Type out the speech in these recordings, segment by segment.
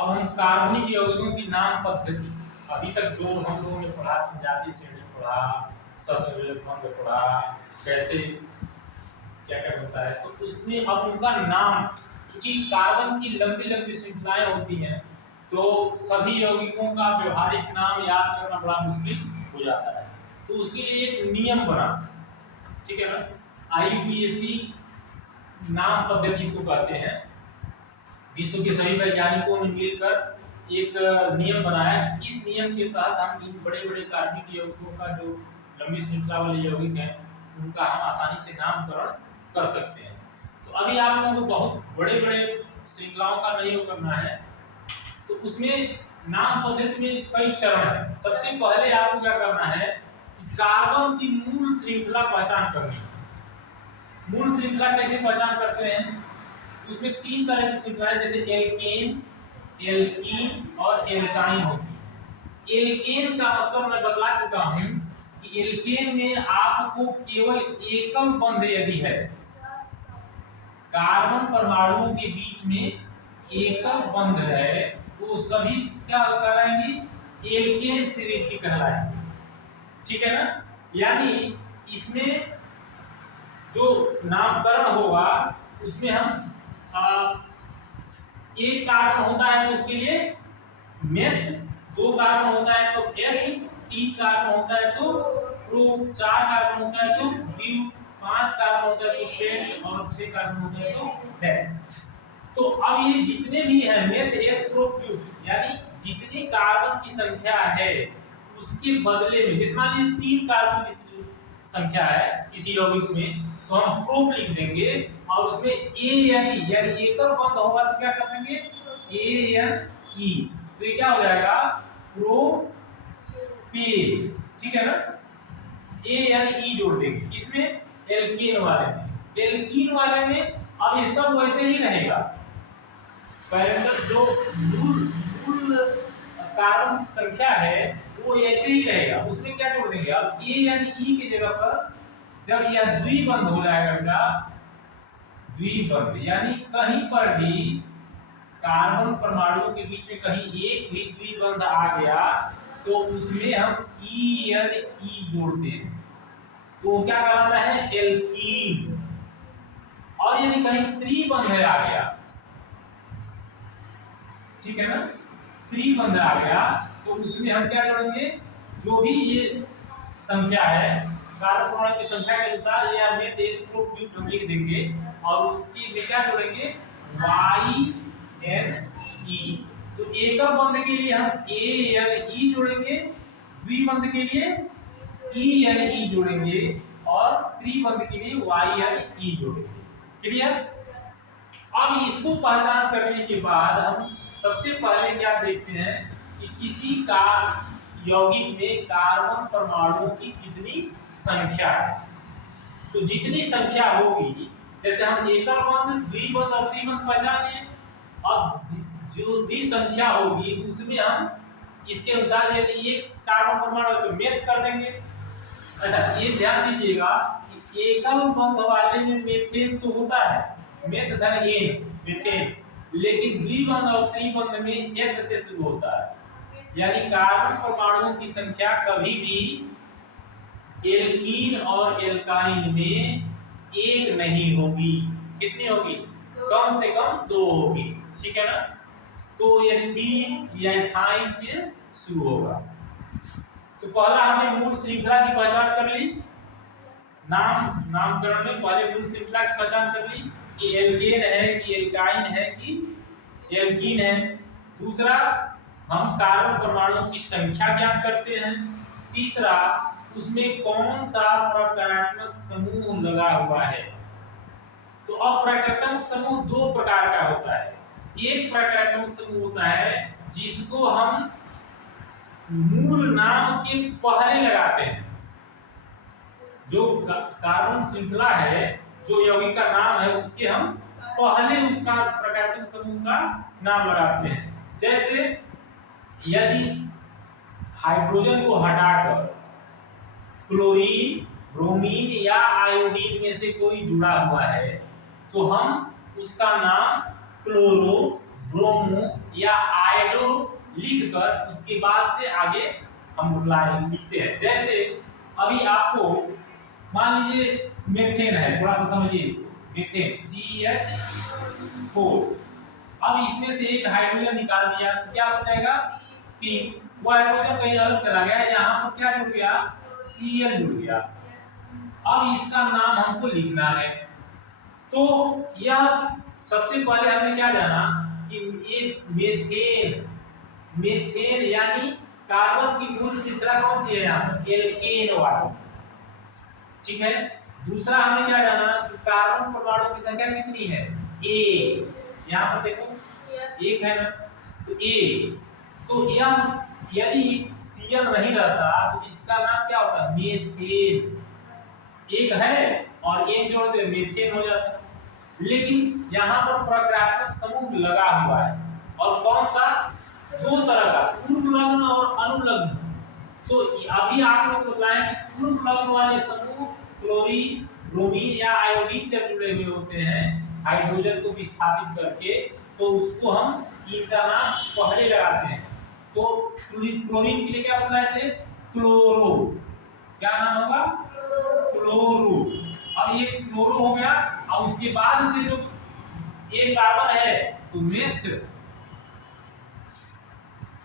अब हम कार्बनिक यौगिकों की नाम पद्धति, अभी तक जो हम लोगों ने पढ़ा, समझाती श्रेणी पढ़ा, ससंयोजक भंग पढ़ा, कैसे क्या क्या होता है, तो उसमें अब उनका नाम, क्योंकि कार्बन की लंबी लंबी श्रृंखलाएं होती हैं तो सभी यौगिकों का व्यवहारिक नाम याद करना बड़ा मुश्किल हो जाता है। तो उसके लिए एक नियम बना, ठीक है ना, IUPAC नाम पद्धति इसको कहते हैं। विश्व के सभी वैज्ञानिकों ने मिलकर एक नियम बनाया, किस नियम के तहत हम इन बड़े बड़े कार्बनिक यौगिकों का, जो लंबी श्रृंखला वाले यौगिक हैं, उनका हम आसानी से नामकरण कर सकते हैं। तो अभी आप लोगों को बहुत बड़े बड़े श्रृंखलाओं का नहीं करना है, तो उसमें नाम पद्धति में कई चरण है। सबसे पहले आपको क्या करना है कि कार्बन की मूल श्रृंखला पहचान करनी है। मूल श्रृंखला कैसे पहचान करते हैं? उसमें 3 तरह की श्रृंखलाएं, जैसे एल्केन, एल्कीन और एल्काइन होती है। एल्केन का मतलब मैं बतला चुका हूं कि एल्केन में आपको केवल एकल बंध यदि है, कार्बन परमाणुओं के बीच में एकल बंध है, तो सभी क्या कहलाएंगे? एल्केन सीरीज की कहलाएंगे, ठीक है ना। यानी इसमें जो नामकरण होगा उसमें हम एक कार्बन होता है तो उसके लिए मेथ, 2 कार्बन होता है तो एथ, 3 कार्बन होता है तो प्रो, 4 कार्बन होता है तो ब्यू, 5 कार्बन होता है तो पेंट और 6 कार्बन होता है तो डैश। तो अब ये जितने भी हैं मेथ, एथ, प्रो, ब्यू, यानी जितनी कार्बन की संख्या है उसके बदले में, जैसे मान लीजिए 3 कार्बन की संख्या है किसी यौगिक में, तो हम प्रोप लिख देंगे और उसमें ए यानी एकल बंध होगा तो क्या कर देंगे? ANE, तो ये क्या हो जाएगा? प्रोपेन, ठीक है ना। ANE जोड़ देंगे किसमें? एल्कीन वाले में। एल्कीन वाले में अब ये सब वैसे ही रहेगा, पैरेंटल जो मूल कार्बन की संख्या है वो ऐसे ही रहेगा, उसमें क्या जोड़ देंगे? अब ANE की जगह पर जब यह द्विबंध हो जाएगा बेटा, द्विबंध यानी कहीं पर भी कार्बन परमाणुओं के बीच में कहीं एक भी द्विबंध आ गया तो उसमें हम ENE जोड़ते हैं, तो क्या कहलाता है? एल्कीन। और यदि कहीं त्रिबंध आ गया, ठीक है ना, त्रिबंध आ गया तो उसमें हम क्या जोड़ेंगे? जो भी ये संख्या है कार्बन परमाणु की संख्या के अनुसार या में एक हम लिख देंगे और उसकी में क्या जोड़ेंगे? YNE। तो एकल बंध के लिए हम ANE जोड़ेंगे, द्विबंध के लिए ENE जोड़ेंगे और त्रिबंध के लिए YNE जोड़ेंगे। क्लियर? अब इसको पहचान करने के बाद हम सबसे पहले क्या देखते हैं कि किसी का यौगिक में कार्बन परमाणुओं की कितनी संख्या है। तो जितनी संख्या होगी, जैसे हम एकल बंध, द्विबंध और त्रिबंध पहचान लिए, अब जो भी संख्या होगी उसमें हम इसके अनुसार यदि एक कार्बन परमाणु है तो मेथ कर देंगे। अच्छा, ये ध्यान दीजिएगा कि एकल बंध वाले में मेथेन तो होता है, मेथ धन एन, मेथेन, लेकिन द्विबंध और त्रिबंध में एथ से शुरू होता है, यानी कार्बन परमाणुओं की संख्या कभी भी एल्कीन और एल्काइन में एक नहीं होगी। कितनी होगी? कम से कम 2 होगी, ठीक है ना। तो एथीन या एथाइन से शुरू होगा। तो पहला हमने मूल श्रृंखला की पहचान कर ली, नामकरण में पहले मूल श्रृंखला की पहचान कर ली कि एल्केन है कि एल्काइन है कि एल्कीन है। दूसरा, हम कार्बन परमाणुओं की संख्या ज्ञात करते हैं। तीसरा, उसमें कौन सा प्रकारात्मक समूह लगा हुआ है। तो अप्रकारात्मक समूह 2 प्रकार का होता है। एक प्रकारात्मक समूह होता है जिसको हम मूल नाम के पहले लगाते हैं, जो कार्बन श्रृंखला है, जो यौगिक का नाम है, उसके हम पहले उसका प्रकारात्मक समूह का नाम लगाते हैं। जैसे यदि हाइड्रोजन को हटाकर क्लोरीन, ब्रोमीन या आयोडीन में से कोई जुड़ा हुआ है तो हम उसका नाम क्लोरो ब्रोमो या आयोडो लिखकर उसके बाद से आगे हम लिखते हैं। जैसे अभी आपको मान लीजिए मेथेन है, थोड़ा सा समझिए इसको, मेथेन CH4। अब इसमें से एक हाइड्रोजन निकाल दिया तो क्या बचेगा 3। वो हाइड्रोजन कहीं अलग चला गया, यहाँ पर क्या जुड़ गया Cl जुड़ गया। अब इसका नाम हमको लिखना है, तो यह सबसे पहले हमने क्या जाना कि ये मेथेन, मेथेन यानी कार्बन की मूल श्रृंखला कौन सी है यहाँ पर एल्केन वाली, ठीक है। दूसरा हमने क्या जाना कि कार्बन परमाणुओं की संख्या कितनी है एक, यहाँ पर देखो एक है ना, तो ए, तो यह यदि Cl नहीं रहता तो इसका नाम क्या होता मेथेन, एक है और एक जोड़ दे मेथेन हो जाता। लेकिन यहाँ पर प्रक्रियात्मक समूह लगा हुआ है, और कौन सा दो तरह का, पूर्व लग्न और अनुलग्न। तो अभी आप लोग बताएं कि पूर्व लग्न वाले समूह क्लोरीन, ब्रोमीन या आयोडीन जब जुड़े हुए होते हैं हाइड्रोजन को विस्थापित करके, तो उसको हम इनका नाम पहले लगाते हैं। तो क्लोरीन के लिए क्या बताए थे क्लोरो, क्या नाम होगा क्लोरो। अब ये क्लोरो हो गया, और उसके बाद से जो एक कार्बन है तो मेथ,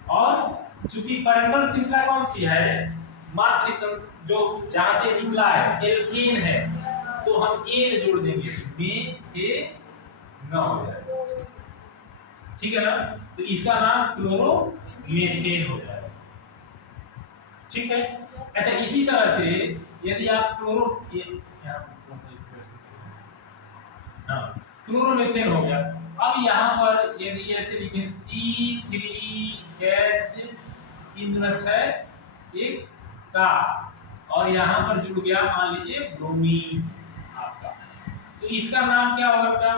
और चूंकि पैरेंटल श्रृंखला कौन सी है मातृ जो जहां से निकला है एल्केन है, तो हम एन जोड़ देंगे मेथेन हो जाएगा, ठीक है ना। तो इसका नाम क्लोरो मेथेन हो जाएगा, ठीक है। अच्छा इसी तरह से यदि आप क्लोरोमेथेन हो गया। अब यहाँ पर यदि ऐसे लिखें C3H 3 एक 7, और यहाँ पर जुड़ गया मान लीजिए ब्रोमीन आपका, तो इसका नाम क्या होगा बेटा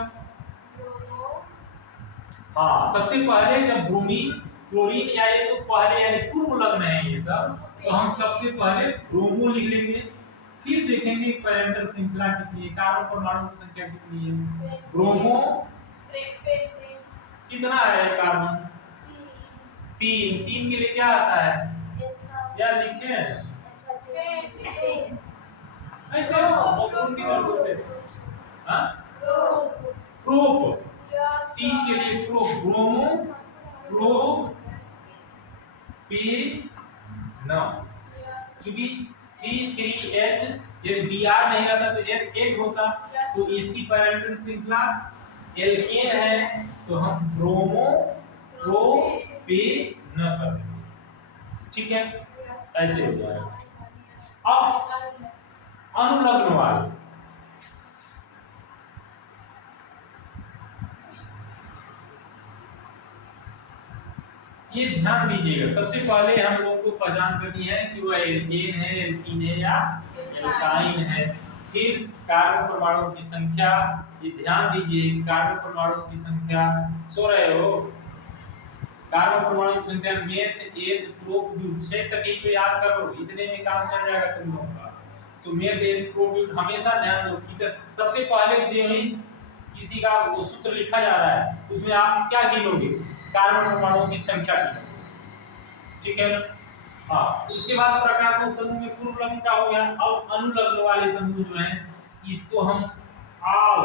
हाँ, सबसे पहले जब ब्रोमीन क्लोरीन या ये तो पहले यानी पूर्व लग्न है ये सब, तो हम सबसे पहले ब्रोमो लिख लेंगे, फिर देखेंगे पैरेंटल श्रृंखला कितनी है, कार्बन परमाणु की संख्या कितनी है। ब्रोमो कितना है कार्बन 3, 3 के लिए क्या आता है क्या लिखे ऐसे ऑप्शन की जरूरत है, हाँ प्रोप 3 के लिए प्रोप, ब्रोमो प्रोप पे न, क्योंकि C3H यदि Br नहीं रहता तो H8 होता, तो इसकी पैरेंटल श्रृंखला एल्केन है, तो हम ब्रोमो प्रोपेन कर देंगे, ठीक है ऐसे हो जाएगा। अब अनुलग्न वाले, ये ध्यान दीजिएगा, सबसे पहले हम लोगों को पहचान करनी है कि वह एल्केन है, एल्कीन है या एल्काइन है। फिर कार्बन परमाणुओं की संख्या, ये ध्यान दीजिए कार्बन परमाणुओं की संख्या, सो रहे हो कार्बन परमाणु की संख्या मेथ एथ प्रोप ब्यूट 6 तक ही तो याद कर लो, इतने में काम चल जाएगा तुम लोगों का। तो मेथ एथ प्रोप ब्यूट हमेशा ध्यान दो कि सबसे पहले जो ही किसी का वो सूत्र लिखा जा रहा है उसमें आप क्या गिनोगे कार्बन परमाणुओं की संख्या गिनोगे, ठीक है। हाँ उसके बाद प्रक्रियात्मक समूह में पूर्व लग्न का हो गया। अब अनुलग्न वाले समूह जो हैं इसको हम आल,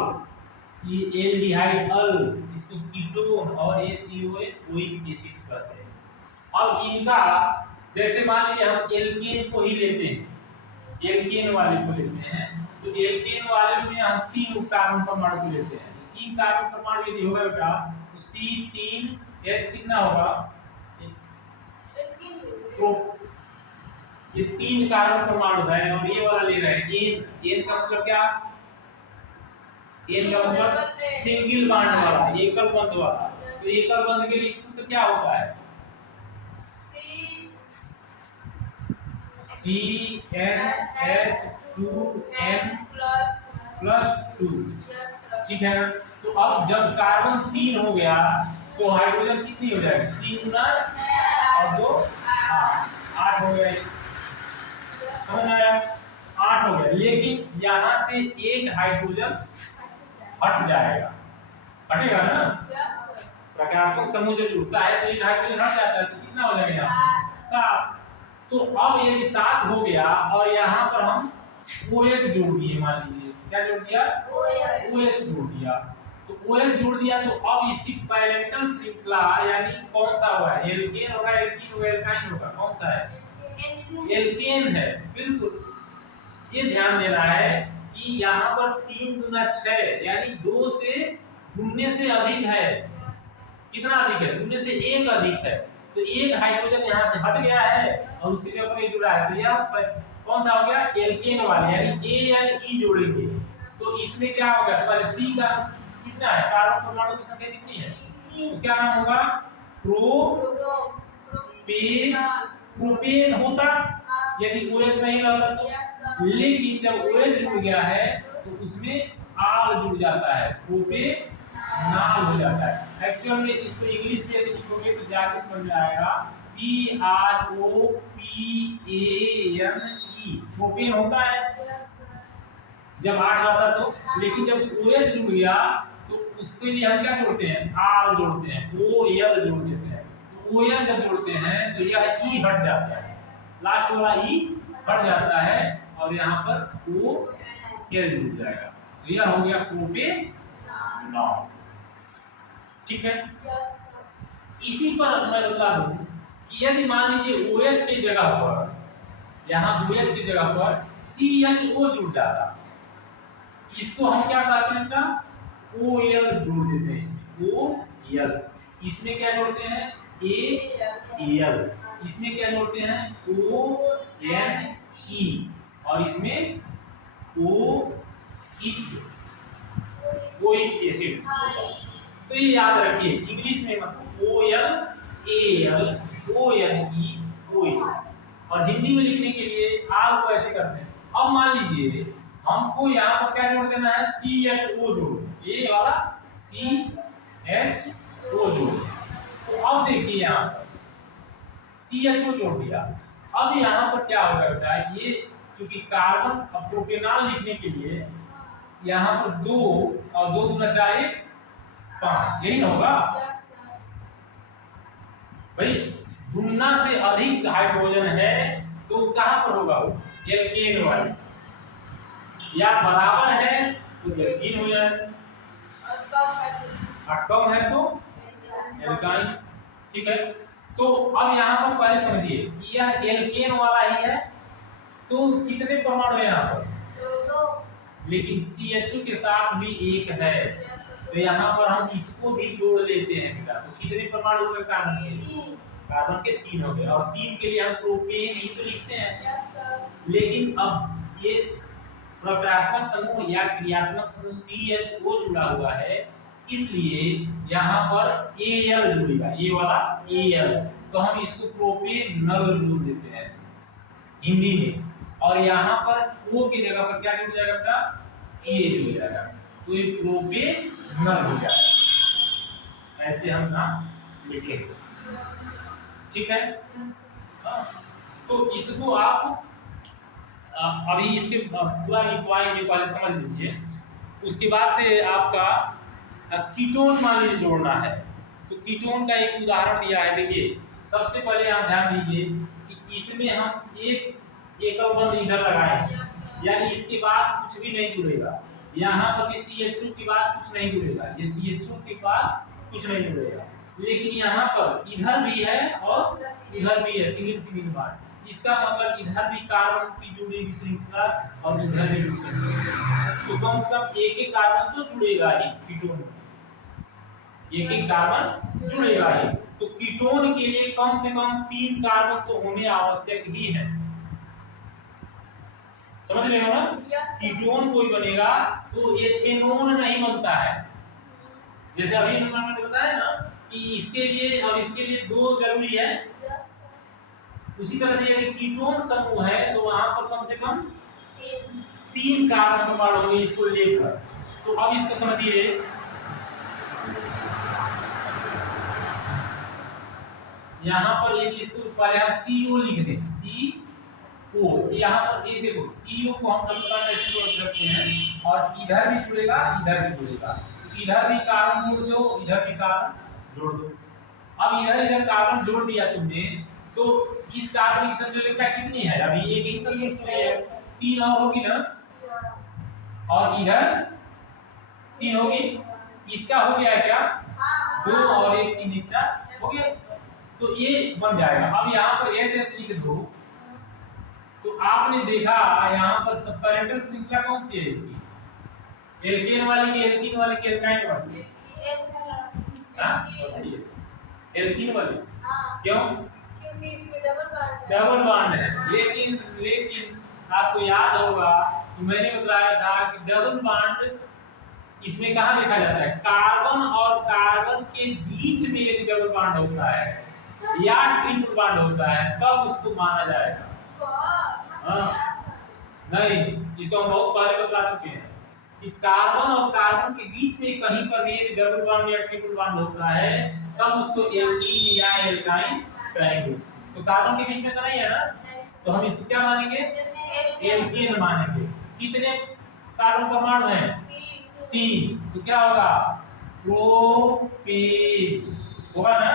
ये एल्डिहाइड अल, इसको कीटोन और ACOH ओइक एसिड कहते हैं। अब इनका जैसे मान लीजिए हम एल्केन को ही लेते हैं, एल्केन वाले को लेते हैं, तो एल्केन वाले में हम 3 कार्बन परमाणु को लेते हैं। 3 कार्बन परमाणु यदि होगा बेटा तो C3H कितना होगा तो ये 3 कार्बन परमाणु है, और ये वाला ले रहे हैं एन का मतलब क्या, एन का मतलब सिंगल बॉन्ड वाला, एकल बंध वाला। तो एकल बंध के लिए सूत्र क्या होता है CnH2n+2, ठीक है ना। तो अब जब कार्बन 3 हो गया तो हाइड्रोजन कितनी हो जाएगी 3 गुना और 2 8 हो गया, समझ आया 8 हो गया। लेकिन यहाँ से एक हाइड्रोजन हट जाएगा, हटेगा ना, प्रकारात्मक समूह जब जुड़ता है तो एक हाइड्रोजन हट जाता है, तो कितना हो जाएगा यहाँ 7। तो अब यदि 7 हो गया और यहाँ पर हम OH जोड़ दिए, मान लीजिए क्या जोड़ दिया, OH जोड़ दिया, तो OH जोड़ दिया तो अब इसकी पैरेंटल श्रृंखला यानी कौन सा होगा, एल्केन होगा, एल्कीन होगा, एल्काइन होगा, कौन सा है, एल्केन है, बिल्कुल। ये ध्यान देना है कि यहाँ पर 3 दूना 6 यानी 2 से दुगने से अधिक है, कितना अधिक है, दुगने से 1 अधिक है, तो एक हाइड्रोजन यहाँ से हट गया है और उसके जगह पर जुड़ा है, तो यह कौन सा हो गया, एल्केन वाले, यानी ANE जोड़ेंगे, तो इसमें क्या होगा, पर C का कितना है, कार्बन परमाणु की संख्या कितनी है, तो क्या नाम होगा, प्रोपेन होता यदि OH नहीं रहता तो, लेकिन जब OH जुड़ गया है तो उसमें आल जुड़ जाता है, प्रोपेनाल हो जाता है। एक्चुअल में इसको इंग्लिश में यदि लिखोगे तो ज्यादा समझ में आएगा, PROPANE, प्रोपेन होता है जब 8 रहता तो, लेकिन जब OH जुड़ गया तो उसके लिए हम क्या जोड़ते हैं, आल जोड़ते हैं, OL जोड़ देते हैं, OL जब जोड़ते हैं तो यह E हट जाता है, लास्ट वाला E हट जाता है और यहाँ पर OL जुड़ जाएगा, तो यह हो गया प्रोपेनॉल, ठीक है। इसी पर मैं बता दूं कि यदि मान लीजिए OH की जगह पर, यहाँ OH की जगह पर CHO जुड़ जाता, इसको हम क्या कहते हैं का, OL जोड़ देते हैं, इसमें OL, इसमें क्या जोड़ते हैं, AL, इसमें क्या जोड़ते हैं, ONE, और इसमें OIC एसिड। तो ये याद रखिए, इंग्लिश में मतलब OL, AL, ONE, OE, और हिंदी में लिखने के लिए आल को ऐसे करते हैं। अब मान लीजिए हमको यहाँ पर क्या जोड़ देना है, CHO जोड़, ये वाला CHO जोड़, तो अब देखिए यहाँ पर CHO जोड़ दिया, अब यहाँ पर क्या होगा बेटा, ये चूंकि कार्बन, अब प्रोपेनॉल लिखने के लिए यहाँ पर 2 और 2 दूना 4 5, यही ना होगा भाई, दुगना से अधिक हाइड्रोजन है तो कहां पर होगा, वो एल्केन वाले, या बराबर है तो एल्कीन हो जाए, और कम है तो एल्काइन, ठीक है। तो अब यहाँ पर पहले समझिए कि यह एल्केन वाला ही है, तो कितने परमाणु है यहाँ पर, लेकिन CHO के साथ भी 1 है, तो यहाँ पर हम इसको भी जोड़ लेते हैं बेटा, तो कितने परमाणु हो गए कार्बन के 3 हो गए, और 3 के लिए हम प्रोपेन ही तो लिखते हैं, लेकिन अब ये प्रकारात्मक समूह या क्रियात्मक समूह CHO जुड़ा हुआ है, इसलिए यहाँ पर AL जुड़ेगा, ये वाला AL, तो हम इसको प्रोपेनल जोड़ देते हैं हिंदी में, और यहाँ पर O की जगह पर क्या जुड़ जाएगा बेटा, A जुड़ जाएगा, तो ये प्रोपेनल हो जाएगा, ऐसे हम नाम लिखेंगे, ठीक है। तो इसको आप अभी इसके पूरा लिखवाएंगे, पहले समझ लीजिए, उसके बाद से आपका कीटोन मान लीजिए जोड़ना है, तो कीटोन का एक उदाहरण दिया है, देखिए सबसे पहले आप ध्यान दीजिए कि इसमें हम एक एकल बंद इधर लगाएंगे, यानी इसके बाद कुछ भी नहीं जुड़ेगा, यहाँ पर भी CHO के बाद कुछ नहीं जुड़ेगा, ये CHO के बाद कुछ नहीं जुड़ेगा, लेकिन यहाँ पर इधर भी है और इधर भी है, सिंगल सिंगल बार, इसका मतलब इधर भी कार्बन की जुड़ेगी श्रृंखला और इधर भी जुड़ेगी, तो कम से कम एक कार्बन तो जुड़ेगा ही कीटोन में, एक कार्बन जुड़ेगा ही, तो कीटोन के लिए कम से कम 3 कार्बन तो होने आवश्यक ही है, समझ रहे हो ना। कीटोन कोई बनेगा तो एथेनोन नहीं बनता है, जैसे अभी मैंने बताया ना कि इसके लिए और इसके लिए 2 जरूरी है, उसी तरह से यदि कीटोन समूह है तो वहां पर कम से कम 3 कार्बन परमाणु होंगे इसको लेकर। तो अब इसको समझिए, यहाँ पर यदि इसको पहले हम CO लिख दें, CO, यहाँ पर ये देखो CO को हम कल्पना कैसे जोड़ सकते हैं, और इधर भी जुड़ेगा इधर भी जुड़ेगा, इधर भी कार्बन जोड़ दो इधर भी कार्बन जोड़ दो। अब इधर इधर कार्बन जोड़ दिया तुमने, तो इस कार्बन की संयोजकता कितनी है? अभी एक ही संतुष्ट हुई है, 3 और होगी ना, और इधर 3 होगी। इसका हो गया क्या? 2 और 1 3 1 4 हो गया इसका, तो ये बन जाएगा। अब यहाँ पर HH लिख दो। तो आपने देखा यहाँ पर सब पैरेंटल श्रृंखला कौन सी है इसकी? एल्केन वाली की, एल्कीन वाली की, एल्काइन वाली? हां बताइए, एल्कीन वाली। क्यों? क्योंकि इसमें डबल बॉन्ड है। लेकिन आपको याद होगा कि मैंने बताया था कि डबल बॉन्ड इसमें कहाँ देखा जाता है? कार्बन और कार्बन के बीच में यदि डबल बॉन्ड होता है या ट्रिपल बॉन्ड होता है तब उसको माना जाएगा। नहीं, इसको हम बहुत पहले बता चुके हैं कि कार्बन और कार्बन के बीच में कहीं पर भी यदि डबल बॉन्ड या ट्रिपल बॉन्ड होता है तब उसको एल्कीन या एल्काइन कहेंगे। तो कार्बन के बीच में तो नहीं है ना, तो हम इसको क्या मानेंगे? एल्कीन मानेंगे। कितने कार्बन परमाणु हैं? 3। तो क्या होगा? प्रोपेन होगा ना।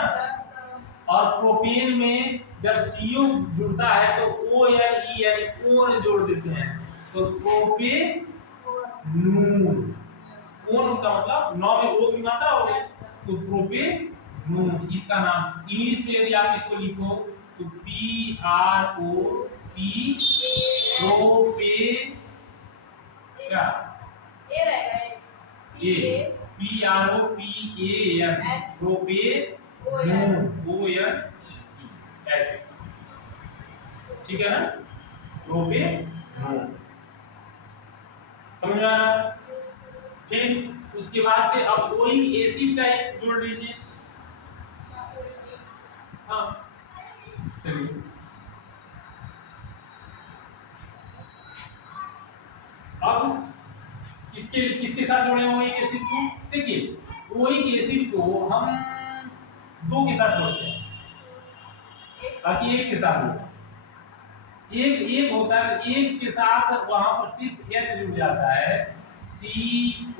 और प्रोपेन में जब CO जुड़ता है तो ON यानी ओन जोड़ देते हैं, तो प्रोपेनून। ओन का मतलब 9 में O की मात्रा हो गई, तो प्रोपेनून इसका नाम। इंग्लिश में यदि आप इसको लिखो तो PROP प्रोपे क्या ये रहेगा ये PROPAN प्रोपेनून ON ऐसे, ठीक है ना? प्रोपेनून समझ में आना। फिर उसके बाद से अब कोई एसिड का एक जोड़ लीजिए। हाँ चलिए, अब किसके साथ जोड़े ओइक एसिड को? देखिए ओइक एसिड को हम 2 के साथ जोड़ते हैं, बाकी एक के साथ होता है। एक होता है, एक के साथ वहां पर सिर्फ H जुड़ जाता है, COOH।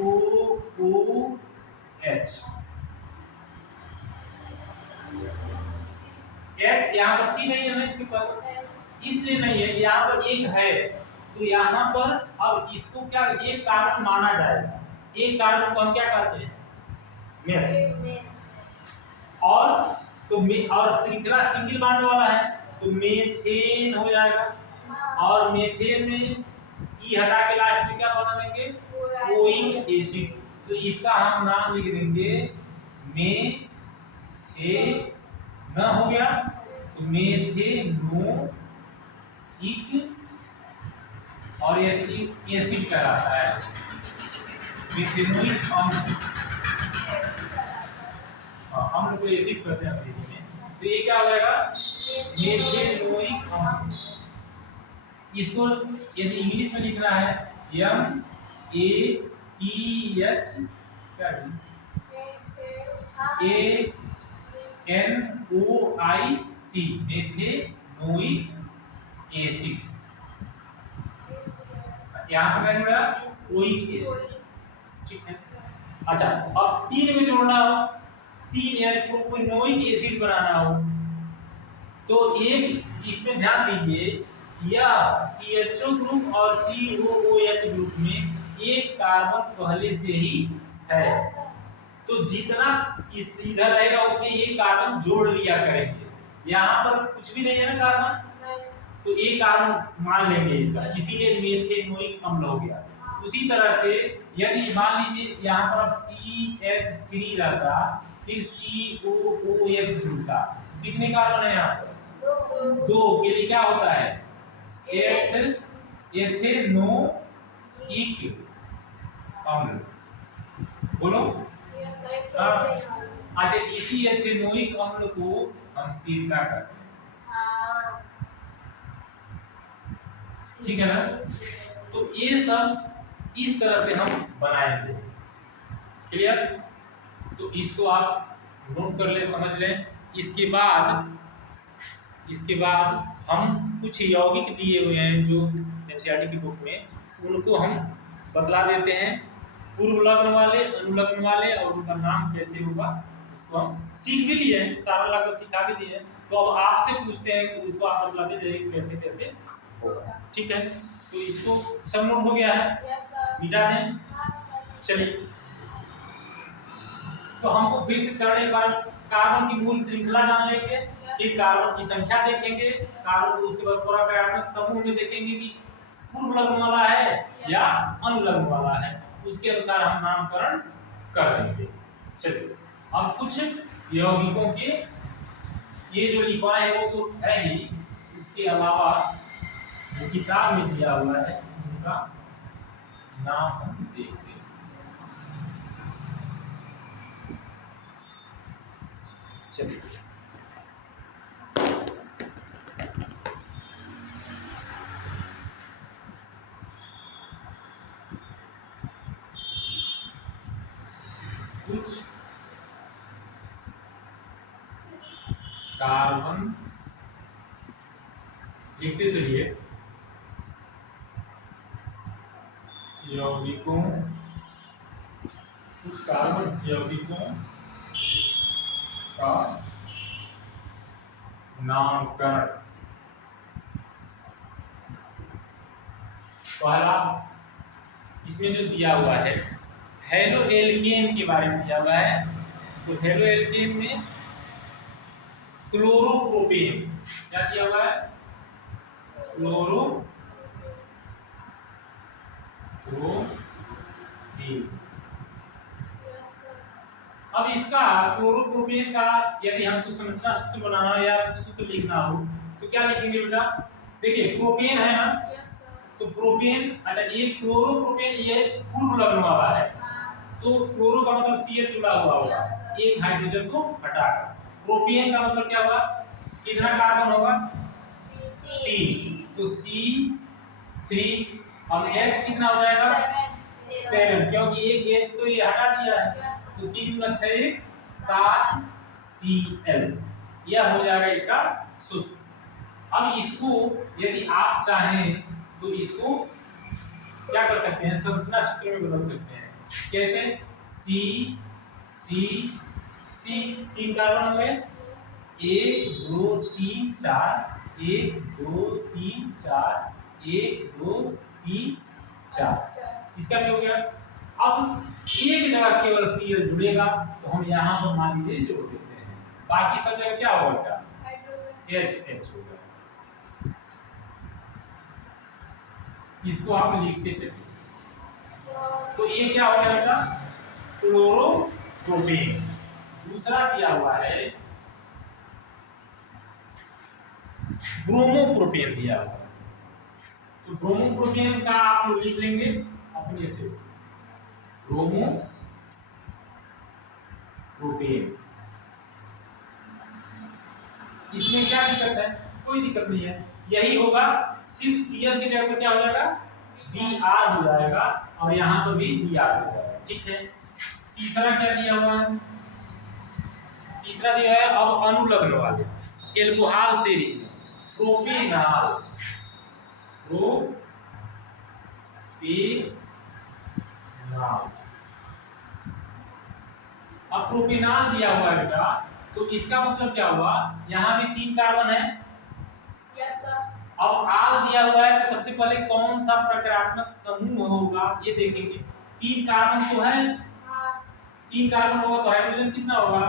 H यहाँ पर C नहीं है ना इसके पास, इसलिए नहीं है, यहाँ पर एक है। तो यहाँ पर अब इसको क्या एक कार्बन माना जाएगा। एक कार्बन को हम क्या कहते हैं? मेथ। और तो और श्रृंखला सिंगल बॉन्ड वाला है तो मेथेन हो जाएगा। और मेथेन में ई हटा के लास्ट में क्या बना देंगे? Oic acid. तो इसका हम नाम लिख देंगे मेथेन हो गया, तो मेथेनोइक, और एसिड कहलाता है मेथेनोइक अम्ल। हम लोग एसिड करते हैं अंग्रेजी में, तो ये क्या हो जाएगा? मेथेनोइक अम्ल। इसको यदि इंग्लिश में लिखना है MAPH क्या ANOIC मेथेनोइक एसिड। यहाँ पर क्या जुड़ा? ओइक एसिड, ठीक है। अच्छा, अब 3 में जोड़ना हो, 3 यानी प्रोपेनोइक एसिड बनाना हो, तो एक इसमें ध्यान दीजिए, या CHO ग्रुप और COOH ग्रुप में एक कार्बन पहले से ही है, तो जितना इधर रहेगा उसमें एक कार्बन जोड़ लिया करेंगे। यहाँ पर कुछ भी नहीं है ना कार्बन, तो एक कार्बन मान लेंगे इसका, इसीलिए मेथेनोइक अम्ल हो गया। उसी तरह से यदि मान लीजिए यहाँ पर CH3 रहता, फिर COOH जुड़ता, कितने कार्बन है यहाँ पर? 2 के लिए क्या होता है? एथेनोइक अम्ल। बोलो। अच्छा, इसी एथेनोइक अम्ल को हम सिरका कहते हैं, ठीक है ना? तो ये सब इस तरह से हम बनाएंगे, क्लियर? तो इसको आप नोट कर ले, समझ लें। इसके बाद हम कुछ यौगिक दिए हुए हैं जो एनसीईआरटी की बुक में, उनको हम बतला देते हैं, पूर्व लग्न वाले, अनुलग्न वाले, और उनका नाम कैसे होगा इसको हम सीख भी लिए हैं, सारा लगभग सिखा भी दिए हैं। तो अब आपसे पूछते हैं कि उसको आप बतलाते जाइए कैसे कैसे होगा, ठीक है। तो इसको सब नोट हो गया है, यस सर। मिटा दें। चलिए, तो हमको फिर से चरण एक बार कार्बन की मूल श्रृंखला जान लेंगे, फिर कार्बन की संख्या देखेंगे, कार्बन उसके बाद परक्रियात्मक समूह में देखेंगे कि पूर्व लग्न वाला है या अनुलग्न वाला है, उसके अनुसार हम नामकरण कर देंगे। चलिए, अब कुछ यौगिकों के ये जो लिखा है वो तो है ही, इसके अलावा जो किताब में दिया हुआ है उनका नाम हम देखते हैं। चलिए, कुछ कार्बन लिखते चलिए यौगिकों, कुछ कार्बन यौगिकों का नामकरण। पहला इसमें जो दिया हुआ है हेलो एल्केन के बारे में दिया हुआ है, तो हेलो एल्केन में क्लोरोप्रोपेन क्या दिया हुआ है, क्लोरोप्रोपेन। अब इसका क्लोरोप्रोपेन का यदि हमको संरचना सूत्र बनाना हो या सूत्र लिखना हो तो क्या लिखेंगे बेटा? देखिए प्रोपेन है ना, तो प्रोपेन, अच्छा ये क्लोरोप्रोपेन ये पूर्व लग्न वाला है, तो क्लोरो का मतलब Cl जुड़ा हुआ होगा, एक हाइड्रोजन को हटाकर। प्रोपेन का मतलब क्या हुआ, कितना कार्बन होगा? 3, तो C3 और H कितना हो जाएगा? 7, क्योंकि एक H तो ये हटा दिया है, तो 3 × 6 7 Cl, यह हो जाएगा इसका सूत्र। अब इसको यदि आप चाहें तो इसको क्या कर सकते हैं, संरचना सूत्र में बदल सकते हैं। कैसे? C 3 कार्बन हो गए, 1 2 3 4, 1 2 3 4, 1 2 3 4, इसका क्या हो गया? अब एक जगह केवल Cl जुड़ेगा, तो हम यहाँ पर मान लीजिए जोड़ देते हैं, बाकी सब जगह क्या होगा? H होगा। इसको आप लिखते चलिए, तो ये क्या हो गया बेटा? क्लोरोप्रोपेन। दूसरा दिया हुआ है ब्रोमोप्रोपेन दिया हुआ है, तो ब्रोमोप्रोपेन का आप लोग लिख लेंगे अपने से, ब्रोमोप्रोपेन। इसमें क्या दिक्कत है? कोई दिक्कत नहीं है, यही होगा, सिर्फ Cl की जगह पर क्या हो जाएगा? Br हो जाएगा, और यहाँ पर भी Br हो जाएगा, ठीक है। तीसरा क्या दिया हुआ है? तीसरा दिया है अब अनुलग्न वाले एल्कोहल सीरीज में प्रोपेनॉल, अब प्रोपेनॉल दिया हुआ है बेटा, तो इसका मतलब क्या हुआ? यहाँ भी 3 कार्बन है, यस सर। अब आल दिया हुआ है, तो सबसे पहले कौन सा प्रक्रियात्मक समूह होगा ये देखेंगे। 3 कार्बन तो है, 3 कार्बन होगा तो हाइड्रोजन कितना होगा?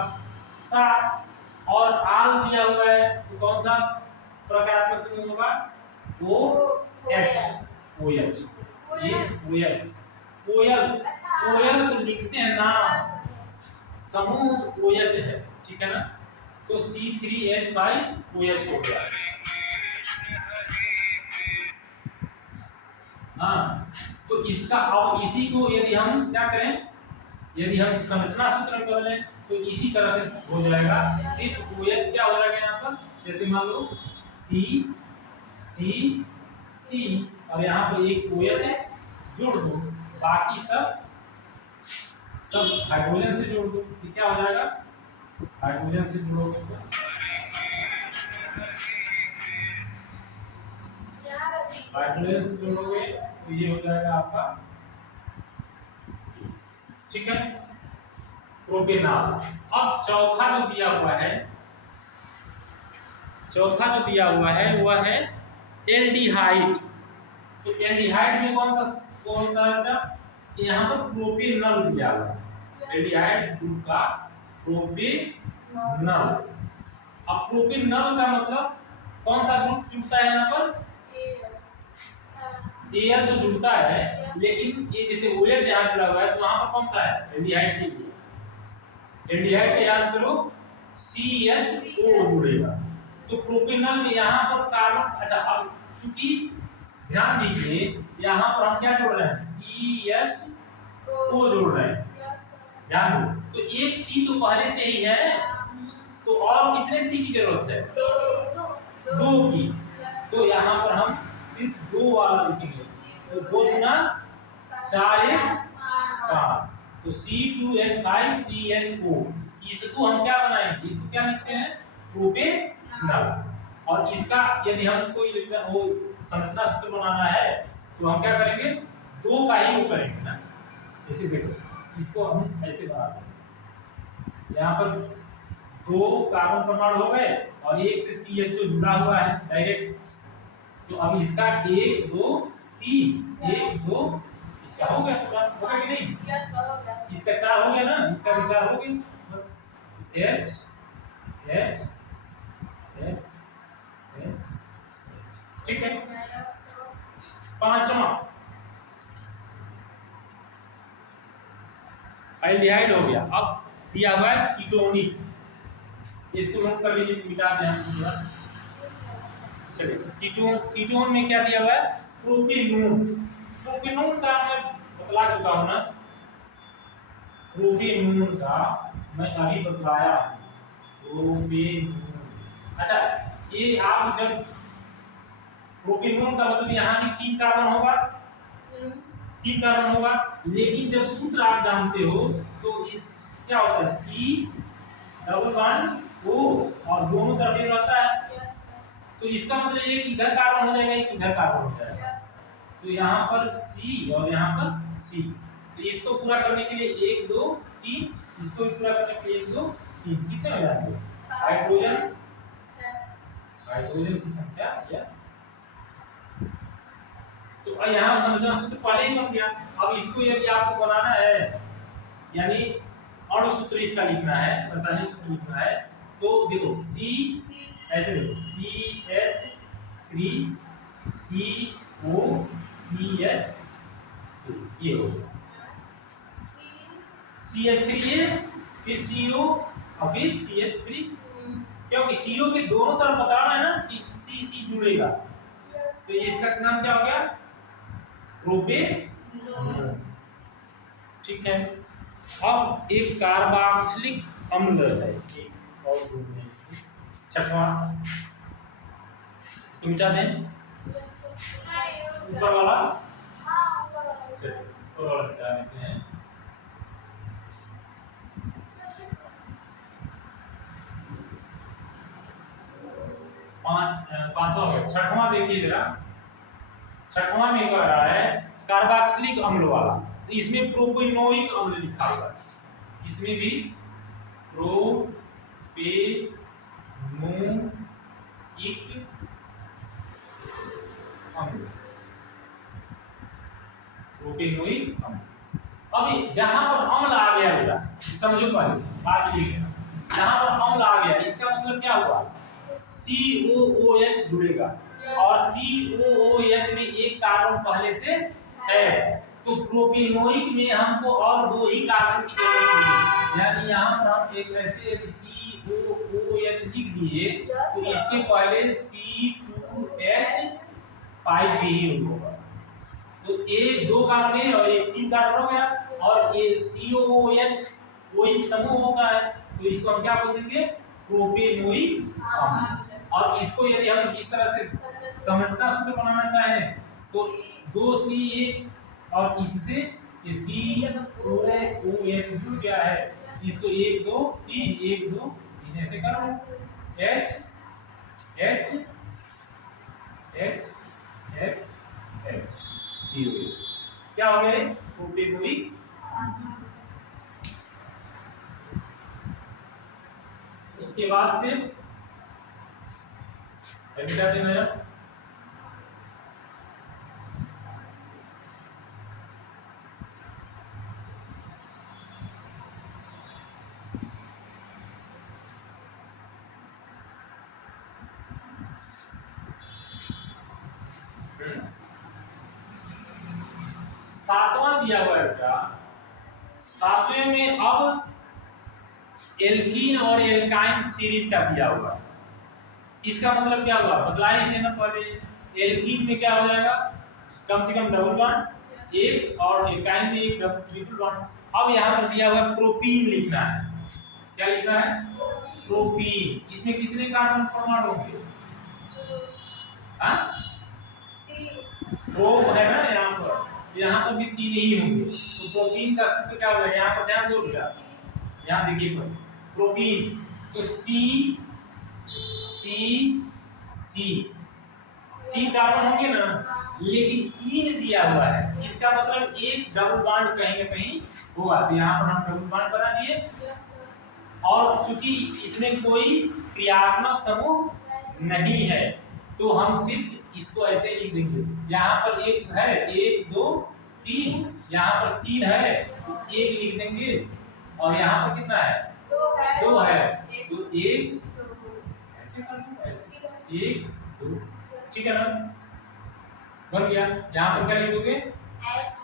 7, और आल दिया हुआ है तो कौन सा प्रक्रियात्मक समूह होगा? OH, ये OL तो लिखते हैं ना, समूह OH है, ठीक है ना, तो C3H5OH हो गया। हाँ, तो इसका अब इसी को यदि हम क्या करें, यदि हम संरचना सूत्र में बदलें तो इसी तरह से हो जाएगा, सिर्फ OH क्या हो जाएगा यहाँ पर, जैसे मान लो C और यहाँ पर एक OH जोड़ दो, बाकी सब हाइड्रोजन से जोड़ दो, ये क्या हो जाएगा? हाइड्रोजन से जोड़ोगे तो हाइड्रोजन से जोड़ोगे तो ये हो जाएगा आपका, ठीक है। प्रोपेनॉल। अब चौथा जो दिया हुआ है वह है एल्डिहाइड। तो एल्डिहाइड में कौन सा यहाँ पर प्रोपेनॉल दिया हुआ है, एल्डिहाइड ग्रुप का प्रोपेनॉल। अब प्रोपेनॉल का मतलब कौन सा ग्रुप जुड़ता है यहाँ पर? एयर तो जुड़ता है, लेकिन ये जैसे OH यहाँ जुड़ा हुआ है तो वहां पर कौन सा है? एल्डिहाइड के लिए एल्डिहाइड का याद करो CHO जुड़ेगा। तो प्रोपेनॉल में यहाँ पर कार्बन, अच्छा अब चूंकि ध्यान दीजिए यहाँ पर हम क्या जोड़ रहे हैं? CHO जोड़ रहे हैं, ध्यान दो। तो एक C तो पहले से ही है, तो और कितने C की जरूरत है? 2 की। तो यहाँ पर हम सिर्फ 2 वाला लिखेंगे, तो 2 गुना 4 1 5, तो C2H5 CHO। इसको हम क्या बनाएंगे? इसको क्या लिखते हैं? प्रोपेनॉल। और इसका यदि हम कोई वो संरचना सूत्र बनाना है तो हम क्या करेंगे? 2 का ही वो करेंगे ना। जैसे देखो इसको हम ऐसे बनाते हैं, यहाँ पर 2 कार्बन परमाणु हो गए और एक से CHO जुड़ा हुआ है डायरेक्ट। तो अब इसका 1 2 3 1 2 इसका हो गया पूरा, हो गया कि नहीं? इसका 4 हो गया ना, इसका भी 4 हो गया। बस H H H H, ठीक है। पांचवा एल्डिहाइड हो गया। अब दिया हुआ है कीटोनिक, इसको नोट कर लीजिए, मिटा दें हम पूरा। चलिए कीटोन में क्या दिया हुआ है? प्रोपेनोन। प्रोपेनोन का मैं बतला चुका हूं ना, प्रोपेनोन का मैं अभी बतलाया प्रोपेनोन। अच्छा ये आप जब प्रोपेनोन का मतलब यहाँ भी 3 कार्बन होगा, 3 कार्बन होगा, लेकिन जब सूत्र आप जानते हो तो इस क्या होता है? C डबल बॉन्ड O और दोनों तरफ ये रहता है, तो इसका मतलब एक इधर कार्बन हो जाएगा, एक इधर कार्बन हो जाएगा। तो यहाँ पर C और यहाँ पर C, तो इसको पूरा करने के लिए 1 2 3, इसको भी पूरा करने के लिए 1 2 3, कितने हो जाएंगे? हाइड्रोजन की संख्या या तो यहाँ संरचना सूत्र पहले ही बन गया। अब इसको यदि आपको बनाना है, यानी अणु सूत्र इसका लिखना है, रासायनिक सूत्र लिखना है, तो देखो C ऐसे देखो CH3 COCH3, ये हो CH3 ये, फिर CO और फिर CH3, क्योंकि CO के दोनों तरफ बताना है ना कि C जुड़ेगा, तो इसका नाम क्या हो गया? प्रोपेनोन। ठीक है। अब एक कार्बोक्सिलिक अम्ल है, एक और ग्रुप है इसमें, छठवां, इसको मिटा दें। ऊपर वाला, चलिए ऊपर वाला मिटा देते हैं। पांचवा, छठवां देखिए जरा, छठवां में कह रहा है कार्बोक्सिलिक अम्ल वाला, तो इसमें प्रोपेनोइक अम्ल लिखा हुआ है, इसमें भी प्रोपेनोइक अम्ल, प्रोपेनोइक अम्ल। अब जहां पर अम्ल आ गया बेटा, समझो पहले बात लिख लेना, जहां पर अम्ल आ गया इसका मतलब क्या हुआ? COOH जुड़ेगा, और COOH में एक कार्बन पहले से है, तो प्रोपेनोइक में हमको और 2 ही कार्बन की जरूरत होगी। यानी यहाँ पर हम एक ऐसे COOH लिख दिए तो इसके पहले C2H5 ही होगा, तो ये 2 कार्बन है और ये 3 कार्बन हो गया, और ये COOH OH समूह होता है, तो इसको हम क्या बोल देंगे? प्रोपेनोइक अम्ल। और इसको यदि हम इस तरह से संरचना सूत्र बनाना चाहें तो 2C1 और इससे ये COOH जुड़ गया है, इसको 1 2 3 1 2 3 ऐसे करो, H H H H H COOH क्या हो गया? प्रोपेनोइक। उसके बाद से क्या देना है? सातवां दिया हुआ है बेटा, सातवें में अब एल्कीन और एल्काइन सीरीज का दिया हुआ है। इसका मतलब क्या हुआ, बदला ही देना पहले। एल्कीन में क्या हो जाएगा, कम से कम डबल बॉन्ड एक, और एल्काइन में एक ट्रिपल बॉन्ड। अब यहाँ पर दिया हुआ है प्रोपीन लिखना है। क्या लिखना है? प्रोपीन। इसमें कितने कार्बन परमाणु होंगे? हाँ, प्रोप है ना यहाँ पर भी 3 ही होंगे। तो प्रोपीन का सूत्र क्या होगा? यहाँ पर ध्यान दो बेटा, यहाँ देखिए प्रोपीन, तो सी सी सी 3 कार्बन होंगे ना, लेकिन इन दिया हुआ है। इसका मतलब एक डबल बॉन्ड कहीं ना कहीं होगा। तो यहाँ पर हम डबल बॉन्ड बना दिए, और चूंकि इसमें कोई क्रियात्मक समूह नहीं है तो हम सिर्फ इसको ऐसे लिख देंगे। यहाँ पर एक है, 1 2 3, यहाँ पर 3 है, एक लिख देंगे, और यहाँ पर कितना है? 2 है, तो 1 ऐसे कर दो, ऐसे 1 2, ठीक है ना, बन गया। यहाँ पर क्या लिख दोगे?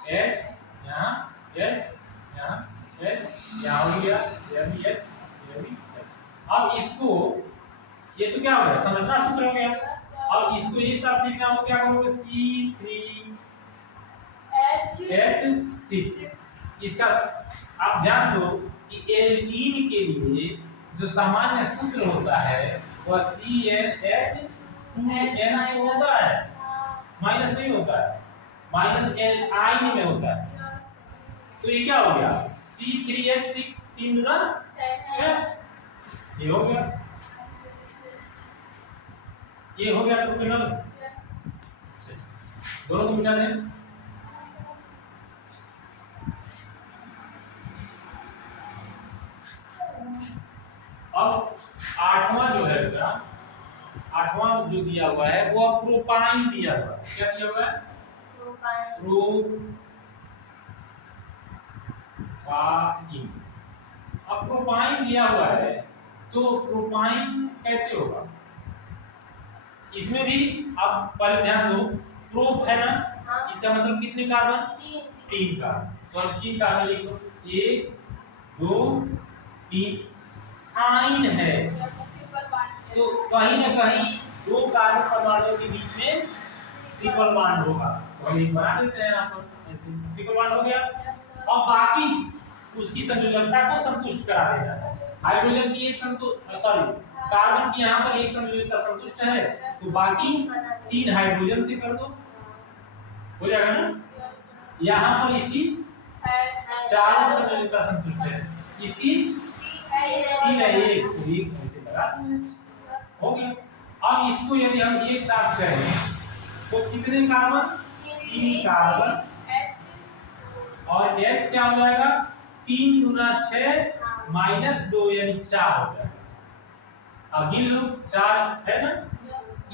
H, यहाँ H, यहाँ H, यहाँ हो गया, यह भी H, यह भी H। अब इसको, ये तो क्या हो गया, समझना सूत्र हो गया। अब इसको एक साथ लिखना हो तो क्या करोगे? C3H6। इसका आप ध्यान दो कि एल्कीन के लिए जो सामान्य सूत्र होता है वह CnH2n तो होता है, माइनस नहीं होता है, माइनस आइन में होता है। तो ये क्या हो गया? C3H6 3 गुना 6, ये हो गया, ये हो गया प्रोपेनॉल। दोनों को मिटा दें। अब आठवां जो है बेटा, आठवां जो दिया हुआ है वो प्रोपाइन दिया हुआ है। क्या दिया हुआ है? प्रोपाइन। अब प्रोपाइन दिया हुआ है तो प्रोपाइन कैसे होगा? इसमें भी अब पहले ध्यान दो, प्रोप है ना, इसका मतलब कितने कार्बन? 3 कार्बन। और 3 कार्बन लिखो, 1 2 3। आइन है तो कहीं ना कहीं 2 कार्बन परमाणुओं के बीच में ट्रिपल बॉन्ड होगा। तो हम एक बना देते हैं यहाँ पर, ऐसे ट्रिपल बॉन्ड हो गया। अब बाकी उसकी संयोजकता को संतुष्ट करा देना है। हाइड्रोजन की कार्बन की यहाँ पर एक संयोजकता संतुष्ट है, तो बाकी 3 हाइड्रोजन से कर दो, हो जाएगा ना। यहाँ पर इसकी 4 संयोजकता संतुष्ट है, इसकी 3 है, एक ऐसे लगा दें, हो गया। अब इसको यदि हम एक साथ करें तो कितने कार्बन? 3 कार्बन, और H क्या हो जाएगा? 3 गुना 6 माइनस 2 यानी 4 हो जाएगा। अब गिन लो, 4 है ना।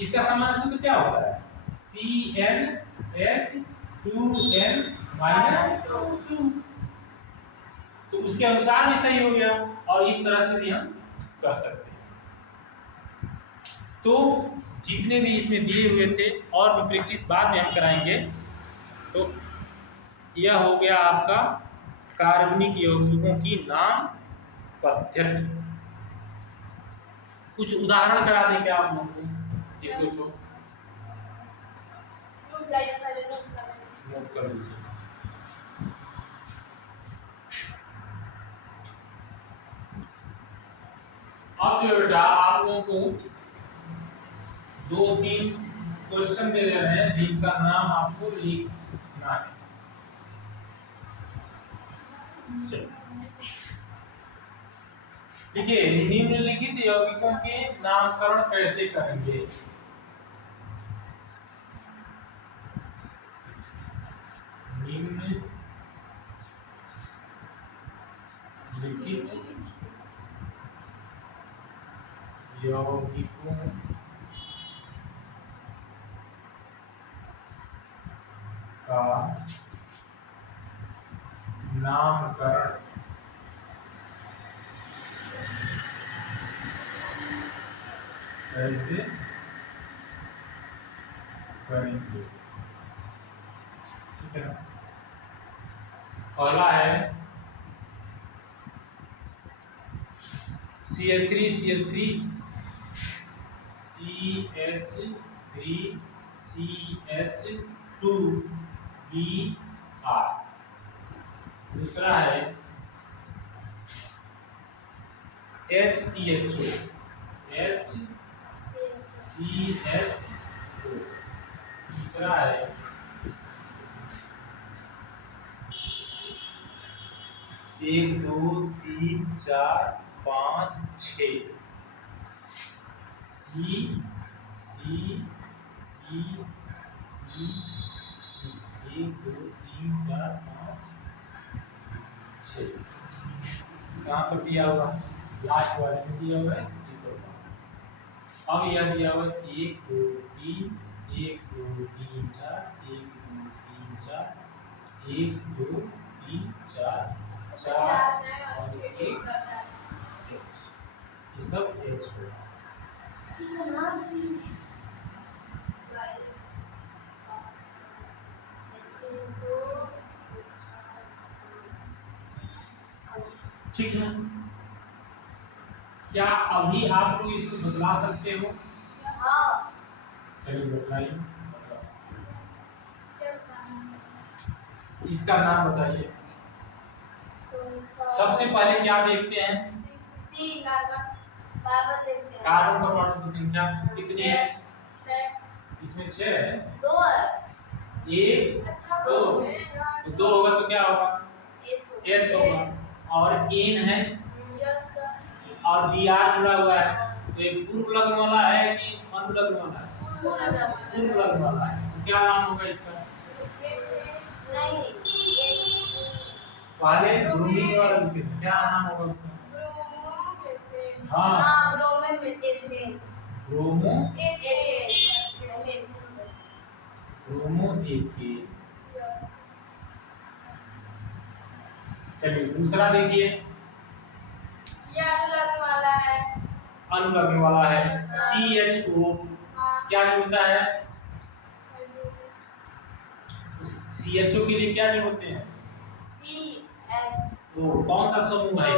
इसका सामान्य सूत्र क्या होता है? CnH2n minus 2। तो उसके अनुसार भी सही हो गया, और इस तरह से भी हम कर सकते हैं। तो जितने भी इसमें दिए हुए थे, और भी प्रैक्टिस बाद में हम कराएंगे। तो यह हो गया आपका कार्बनिक यौगिकों की नाम पद्धति। कुछ उदाहरण करा देंगे आप लोगों को, एक दो नोट कर लीजिए। अब जो बेटा आप लोगों को 2-3 क्वेश्चन दे रहे हैं जिनका नाम आपको लिखना है। देखिए, निम्नलिखित यौगिकों के नामकरण कैसे करेंगे? निम्नलिखित यौगिकों का नामकरण कैसे करेंगे? ठीक है ना। पहला है CH3 CH3 CH3 CH2 Br। दूसरा है HCHO HCHO। तीसरा है एक दो तीन चार पाँच छः सी सी सी सी सी। एक दो तीन चार पाँच छः कहाँ पर दिया हुआ? लास्ट वाले में दिया हुआ है। अब यह दिया हुआ है एक दो तीन चार एक दो तीन चार एक दो तीन चार चार और एक H। ये सब H होगा। ठीक है। क्या अभी आप लोग इसको बदला सकते हो? चलिए बदलाइए। इसका नाम बताइए। सबसे पहले क्या देखते हैं? कार्बन परमाणु की संख्या कितनी है? इसमें 6 है। 2 है। 1 2 तो 2 होगा तो क्या होगा? H होगा। और N है और Br जुड़ा हुआ है तो एक पूर्व लग्न वाला है कि अनुलग्न वाला है? पूर्व लग्न वाला है। तो क्या नाम होगा इसका? पहले ब्रोमीन वाला लिखे क्या नाम होगा उसका? हाँ ब्रोमो एथेन। चलिए दूसरा देखिए। ये अनुलग्न वाला है CHO। क्या जुड़ता है? CHO के लिए क्या जोड़ते हैं? तो कौन सा समूह है?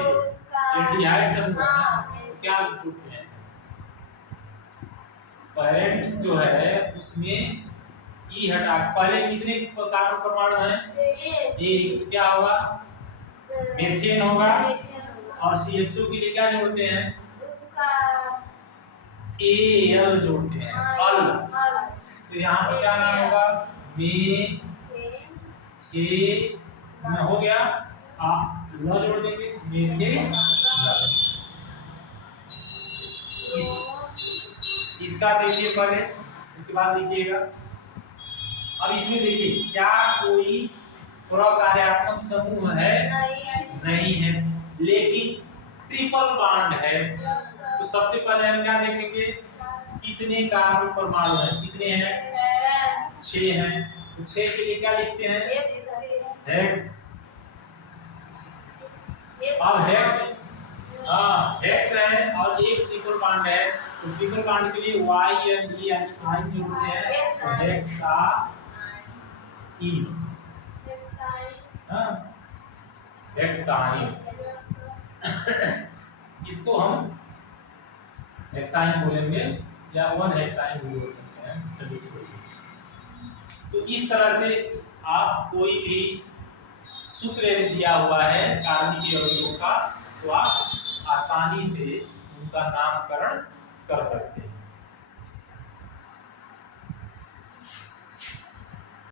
एल्डिहाइड समूह है। तो क्या जोड़ते हैं? पेरेंट्स जो है उसमें E हटा। पहले कितने कार्बन परमाणु हैं? एक। तो क्या होगा? मेथेन होगा। और CHO के लिए क्या जोड़ते हैं? Al जोड़ते हैं। अल। तो यहाँ पर क्या नाम होगा? में हो गया। आप ल जोड़ देंगे मेथेन। इसका देखिए पहले, उसके बाद देखिएगा। अब इसमें देखिए क्या कोई प्रकार्यात्मक समूह है? नहीं है, लेकिन ट्रिपल बॉन्ड है। तो सबसे पहले हम क्या देखेंगे? कितने कार्बन परमाणु हैं? कितने हैं? 6 हैं। तो 6 के लिए क्या लिखते हैं? हेक्स। अब हेक्स है और एक ट्रिपल बॉन्ड है। तो ट्रिपल बॉन्ड के लिए YNE यानी आई जोड़ते हैं। हेक्साइन। हाँ हेक्साइन। इसको हम हेक्साइन बोलेंगे या 1 हेक्साइन भी बोल सकते हैं। चलिए छोड़िए। तो इस तरह से आप कोई भी सूत्र यदि दिया हुआ है कार्बनिक यौगिकों का तो आप आसानी से उनका नामकरण कर सकते हैं।